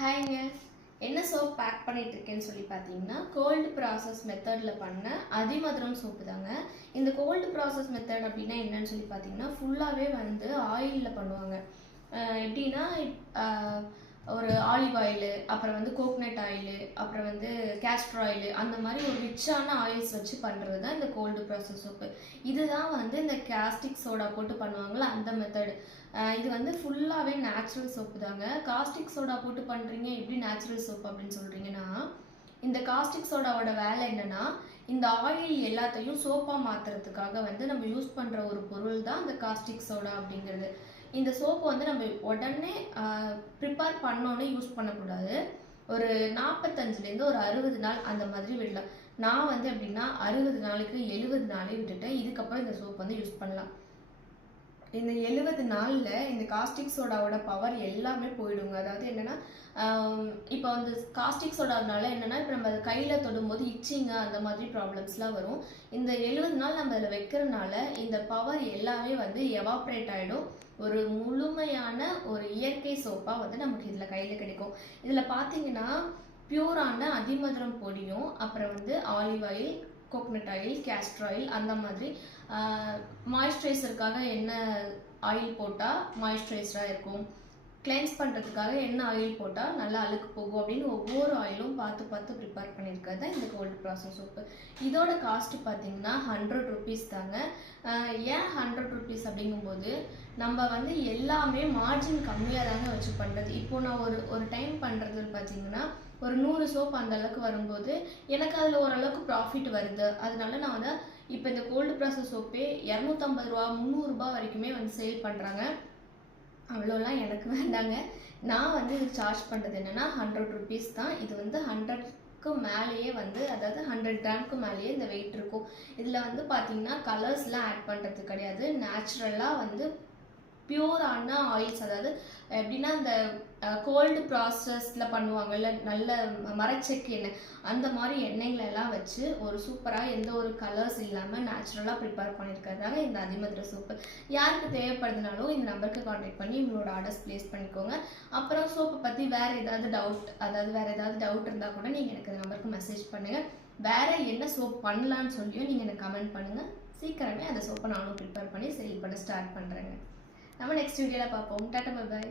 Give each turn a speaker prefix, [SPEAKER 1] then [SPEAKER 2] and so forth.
[SPEAKER 1] ஹாய்ங்க என்ன soap back பண்ணிட்டு இருக்கேன்னு சொல்லி பார்த்தீங்கன்னா கோல்டு ப்ராசஸ் மெத்தடில் பண்ண அதிமதுரம் சோப்பு தாங்க. இந்த கோல்டு ப்ராசஸ் மெத்தட் அப்படின்னா என்னன்னு சொல்லி பார்த்தீங்கன்னா ஃபுல்லாகவே வந்து ஆயிலில் பண்ணுவாங்க. எப்படின்னா ஒரு ஆலிவ் ஆயிலு அப்புறம் வந்து கோக்னட் ஆயிலு அப்புறம் வந்து கேஸ்டர் ஆயிலு அந்த மாதிரி ஒரு ரிச்சான ஆயில்ஸ் வச்சு பண்ணுறது தான் இந்த கோல்டு ப்ராசஸ் சோப்பு இதுதான் வந்து இந்த காஸ்டிக் சோடா போட்டு பண்ணுவாங்கள்ல அந்த மெத்தடு இது வந்து ஃபுல்லாகவே நேச்சுரல் சோப்பு தாங்க. காஸ்டிக் சோடா போட்டு பண்ணுறீங்க எப்படி நேச்சுரல் சோப் அப்படின்னு சொல்கிறீங்கன்னா இந்த காஸ்டிக் சோடாவோட வேலை என்னன்னா இந்த ஆயில் எல்லாத்தையும் சோப்பாக மாற்றுறதுக்காக வந்து நம்ம யூஸ் பண்ணுற ஒரு பொருள் தான் இந்த காஸ்டிக் சோடா அப்படிங்கிறது. இந்த சோப்பு வந்து நம்ம உடனே ப்ரிப்பேர் பண்ணோன்னே யூஸ் பண்ணக்கூடாது. ஒரு நாற்பத்தஞ்சுலேருந்து ஒரு அறுபது நாள் அந்த மாதிரி விடலாம். நான் வந்து எப்படின்னா அறுபது நாளைக்கு எழுபது நாளே விட்டுட்டேன். இதுக்கப்புறம் இந்த சோப் வந்து யூஸ் பண்ணலாம். இந்த எழுபது நாளில் இந்த காஸ்டிக் சோடாவோட பவர் எல்லாமே போயிடுங்க. அதாவது என்னென்னா இப்போ வந்து காஸ்டிக் சோடானால என்னென்னா இப்போ நம்ம அதை கையில் தொடும்போது இச்சிங்க அந்த மாதிரி ப்ராப்ளம்ஸ்லாம் வரும். இந்த எழுபது நாள் நம்ம அதில் வைக்கிறனால இந்த பவர் எல்லாமே வந்து எவாப்ரேட் ஆகிடும் ஒரு முழுமையான ஒரு இயற்கை சோப்பாக வந்து நமக்கு இதில் கையில் கிடைக்கும். இதில் பார்த்தீங்கன்னா பியூரான அதிமதுரம் பொடியும் அப்புறம் வந்து olive oil coconut oil castor oil அந்த மாதிரி. மாய்ஸ்சரைசருக்காக என்ன ஆயில் போட்டால் மாய்ஸ்சரைசராக இருக்கும்? கிளென்ஸ் பண்ணுறதுக்காக என்ன ஆயில் போட்டால் நல்லா அழுக்கு போகும் அப்படின்னு ஒவ்வொரு ஆயிலும் பார்த்து பார்த்து ப்ரிப்பேர் பண்ணியிருக்கிறது தான் இந்த கோல்டு ப்ராசஸ் சோப்பு இதோட காஸ்ட்டு பார்த்தீங்கன்னா ஹண்ட்ரட் ருபீஸ் தாங்க. ஏன் ஹண்ட்ரட் ருபீஸ் அப்படிங்கும்போது நம்ம வந்து எல்லாமே மார்ஜின் கம்மியாக தாங்க வச்சு பண்ணுறது இப்போ நான் ஒரு ஒரு டைம் பண்ணுறது பார்த்தீங்கன்னா ஒரு நூறு சோப் அந்த அளவுக்கு வரும்போது எனக்கு அதில் ஓரளவுக்கு ப்ராஃபிட் வருது. அதனால நான் வந்து இப்போ இந்த கோல்டு ப்ராசஸ் சோப்பே இரநூத்தம்பது ரூபா முந்நூறுரூபா வரைக்குமே வந்து சேல் பண்ணுறாங்க அவ்வளோலாம் எனக்கு வேண்டாங்க. நான் வந்து இது சார்ஜ் பண்ணுறது என்னென்னா ஹண்ட்ரட் ருபீஸ் தான். இது வந்து ஹண்ட்ரட்க்கு மேலேயே வந்து அதாவது ஹண்ட்ரட் கிராம்க்கு மேலேயே இந்த வெயிட் இருக்கும். இதில் வந்து பார்த்தீங்கன்னா கலர்ஸ்லாம் ஆட் பண்ணுறது கிடையாது. நேச்சுரலாக வந்து பியூரான ஆயில்ஸ் அதாவது எப்படின்னா இந்த கோல்டு ப்ராசஸில் பண்ணுவாங்கல்ல நல்ல மரச்செக்கு எண்ணெய் அந்த மாதிரி எண்ணெய்களை எல்லாம் வச்சு ஒரு சூப்பராக எந்த ஒரு கலர்ஸ் இல்லாமல் நேச்சுரலாக ப்ரிப்பேர் பண்ணியிருக்கிறதாங்க இந்த அதிமதுர சோப்பு யாருக்கு தேவைப்படுதுனாலும் இந்த நம்பருக்கு காண்டாக்ட் பண்ணி உங்களோட ஆர்டர்ஸ் ப்ளேஸ் பண்ணிக்கோங்க. அப்புறம் சோப்பை பற்றி வேறு ஏதாவது டவுட் அதாவது வேறு ஏதாவது டவுட் இருந்தால் கூட நீங்கள் எனக்கு இந்த நம்பருக்கு மெசேஜ் பண்ணுங்கள் வேறு என்ன சோப் பண்ணலான்னு சொல்லியும் நீங்கள் எனக்கு கமெண்ட் பண்ணுங்கள் சீக்கிரமே அந்த சோப்பை நானும் ப்ரிப்பேர் பண்ணி சேல் பண்ண ஸ்டார்ட் பண்ணுறேங்க நம்ம நெக்ஸ்ட் வீடியோவில் பார்ப்போம். டாட்டா பாய்